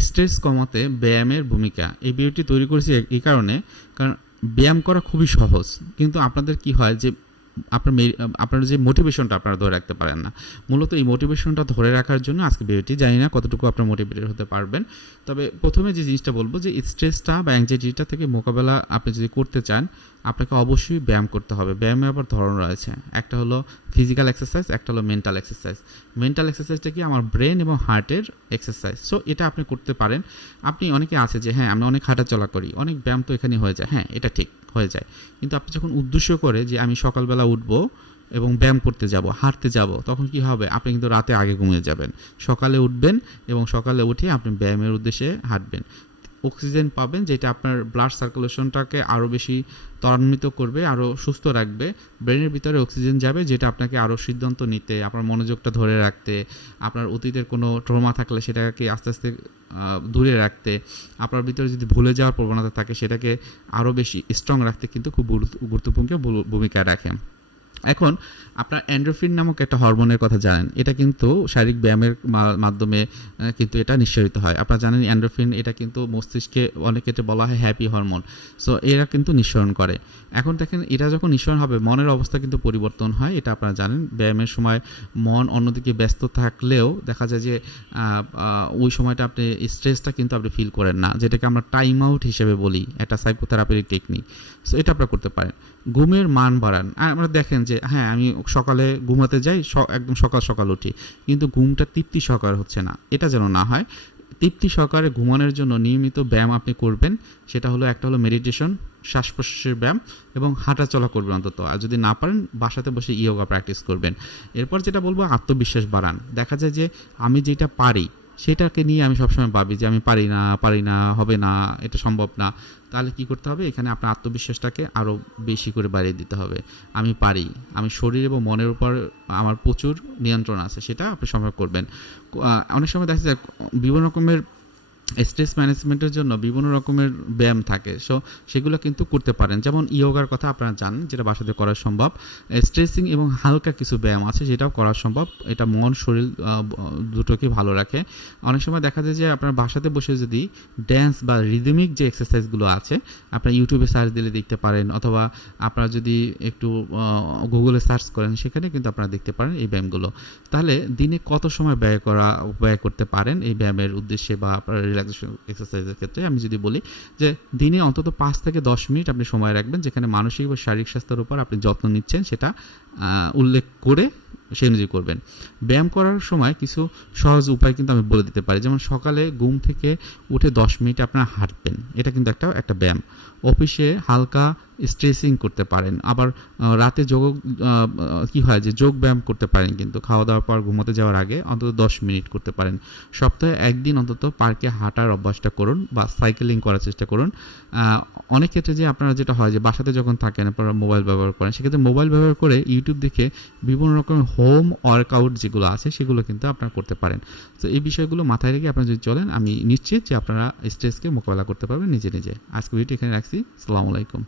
Stress কমাতে ব্যায়ামের ভূমিকা। এই ভিডিওটি তৈরি করেছি এই কারণে, কারণ ব্যায়াম করা খুবই সহজ। কিন্তু আপনাদের কি হয় যে আপনার আপনার যে মোটিভেশনটা আপনারা ধরে রাখতে পারেন না। মূলত এই মোটিভেশনটা ধরে রাখার জন্য আজকে ভিডিওটি জানি না কতটুকু আপনার মোটিভেটেড হতে পারবেন। তবে প্রথমে যে জিনিসটা বলব যে স্ট্রেসটা বা অ্যাংজাইটিটা থেকে মোকাবেলা আপনি যদি করতে চান, আপনাকে অবশ্যই ব্যায়াম করতে হবে। ব্যায়ামে আবার ধরন রয়েছে। একটা হলো ফিজিক্যাল এক্সারসাইজ একটা হলো মেন্টাল এক্সারসাইজ মেন্টাল এক্সারসাইজটা কি আমার ব্রেন এবং হার্টের এক্সারসাইজ সো এটা আপনি করতে পারেন। আপনি অনেকে আছে যে হ্যাঁ আমি অনেক হাঁটাচলা করি, অনেক ব্যায়াম তো এখানে হয়ে যায়। হ্যাঁ এটা ঠিক, হয়ে যায়। কিন্তু আপনি যখন উদ্দেশ্য করে যে, আমি সকালবেলা উঠবো এবং ব্যায়াম করতে যাব, হাঁটতে যাব, তখন কি হবে? আপনি কিন্তু রাতে আগে ঘুমিয়ে যাবেন। সকালে উঠবেন এবং সকালে উঠে আপনি ব্যায়ামের উদ্দেশ্যে হাঁটবেন। অক্সিজেন পাবেন, যেটা আপনার ব্লাড সার্কুলেশনটাকে আরও বেশি ত্বরান্বিত করবে, আরও সুস্থ রাখবে। ব্রেনের ভিতরে অক্সিজেন যাবে, যেটা আপনাকে আরও সিদ্ধান্ত নিতে, আপনার মনোযোগটা ধরে রাখতে, আপনার অতীতের কোনো ট্রমা থাকলে সেটাকে আস্তে আস্তে দূরে রাখতে, আপনার ভিতরে যদি ভুলে যাওয়ার প্রবণতা থাকে, সেটাকে আরও বেশি স্ট্রং রাখতে কিন্তু খুব গুরুত্ব- গুরুত্বপূর্ণ ভূমিকা রাখে। এখন আপনার অ্যান্ড্রোফিন নামক একটা হরমোনের কথা জানেন, এটা কিন্তু শারীরিক ব্যায়ামের মাধ্যমে কিন্তু এটা নিঃসরিত হয়। আপনারা জানেন অ্যান্ড্রোফিন এটা কিন্তু মস্তিষ্কে অনেক ক্ষেত্রে বলা হয় হ্যাপি হরমোন সো এরা কিন্তু নিঃসরণ করে। এখন দেখেন এটা যখন নিঃসরণ হবে, মনের অবস্থা কিন্তু পরিবর্তন হয়, এটা আপনারা জানেন। ব্যায়ামের সময় মন অন্যদিকে ব্যস্ত থাকলেও দেখা যায় যে ওই সময়টা আপনি স্ট্রেসটা কিন্তু আপনি ফিল করেন না, যেটাকে আমরা টাইম আউট হিসেবে বলি, একটা সাইকোথেরাপির টেকনিক সো এটা আপনারা করতে পারেন। ঘুমের মান বাড়ান, আর আমরা দেখেন যে হ্যাঁ আমি সকালে ঘুমাতে যাই একদম সকাল সকাল উঠি। কিন্তু ঘুমটা তৃপ্তি সহকার হচ্ছে না। এটা যেন না হয়, তৃপ্তি সহকারে ঘুমানোর জন্য নিয়মিত ব্যায়াম আপনি করবেন। সেটা হলো, একটা হলো মেডিটেশন শ্বাস প্রশ্বাসের ব্যায়াম এবং হাঁটা চলা করবেন অন্তত। আর যদি না পারেন, বাসাতে বসে ইয়োগা প্র্যাকটিস করবেন। এরপর যেটা বলব, আত্মবিশ্বাস বাড়ান। দেখা যায় যে, আমি যেটা পারি সেটাকে নিয়ে আমি সবসময় ভাবি যে আমি পারি না পারি না, হবে না, এটা সম্ভব না। তাহলে কি করতে হবে? এখানে আপনার আত্মবিশ্বাসটাকে আরও বেশি করে বাড়িয়ে দিতে হবে। আমি পারি। আমি শরীর এবং মনের উপর আমার প্রচুর নিয়ন্ত্রণ আছে, সেটা আপনি সম্ভব করবেন। অনেক সময় দেখা যায় বিভিন্ন রকমের স্ট্রেস ম্যানেজমেন্টের জন্য বিভিন্ন রকমের ব্যায়াম থাকে। সো সেগুলো কিন্তু করতে পারেন। যেমন ইয়োগার কথা আপনারা জানেন, যেটা বাসাতে করা সম্ভব। স্ট্রেসিং এবং হালকা কিছু ব্যায়াম আছে যেটাও করা সম্ভব। এটা মন, শরীর দুটোকে ভালো রাখে। অনেক সময় দেখা যায় যে আপনার বাসাতে বসে যদি ড্যান্স বা রিদমিক যে এক্সারসাইজগুলো আছে, আপনার ইউটিউবে সার্চ দিলে দেখতে পারেন, অথবা আপনারা যদি একটু গুগলে সার্চ করেন, সেখানে কিন্তু আপনারা দেখতে পারেন এই ব্যায়ামগুলো। তাহলে দিনে কত সময় ব্যয় করা, ব্যয় করতে পারেন এই ব্যায়ামের উদ্দেশ্যে বা আপনার রিল্যাক্সেশন এক্সারসাইজের ক্ষেত্রে আমি যদি বলি যে দিনে অন্তত পাঁচ থেকে দশ মিনিট আপনি সময় রাখবেন, যেখানে মানসিক বা শারীরিক স্বাস্থ্যের উপর আপনি যত্ন নিচ্ছেন সেটা উল্লেখ করে সেই অনুযায়ী করবেন। ব্যায়াম করার সময় কিছু সহজ উপায় কিন্তু আমি বলে দিতে পারি। যেমন সকালে ঘুম থেকে উঠে দশ মিনিট আপনার হাঁটবেন। এটা কিন্তু একটা একটা ব্যায়াম। অফিসে হালকা স্ট্রেসিং করতে পারেন। আবার রাতে যোগ কি হয় যে যোগ ব্যায়াম করতে পারেন কিন্তু খাওয়া দাওয়ার পর ঘুমোতে যাওয়ার আগে অন্তত দশ মিনিট করতে পারেন। সপ্তাহে একদিন অন্তত পার্কে হাঁটার অভ্যাসটা করুন বা সাইকেলিং করার চেষ্টা করুন। অনেক ক্ষেত্রে যে আপনারা যেটা হয় যে বাসাতে যখন থাকেন, আপনারা মোবাইল ব্যবহার করেন, সেক্ষেত্রে মোবাইল ব্যবহার করে ইউটিউব দেখে বিভিন্ন রকমের হোম ওয়ার্কআউট যেগুলো আছে, সেগুলো কিন্তু আপনারা করতে পারেন। তো এই বিষয়গুলো মাথায় রেখে আপনারা যদি চলেন, আমি নিশ্চিত যে আপনারা স্ট্রেসকে মোকাবেলা করতে পারবেন নিজে নিজে। আজকে ভিডিও এখানে রাখছি। আসসালামু আলাইকুম।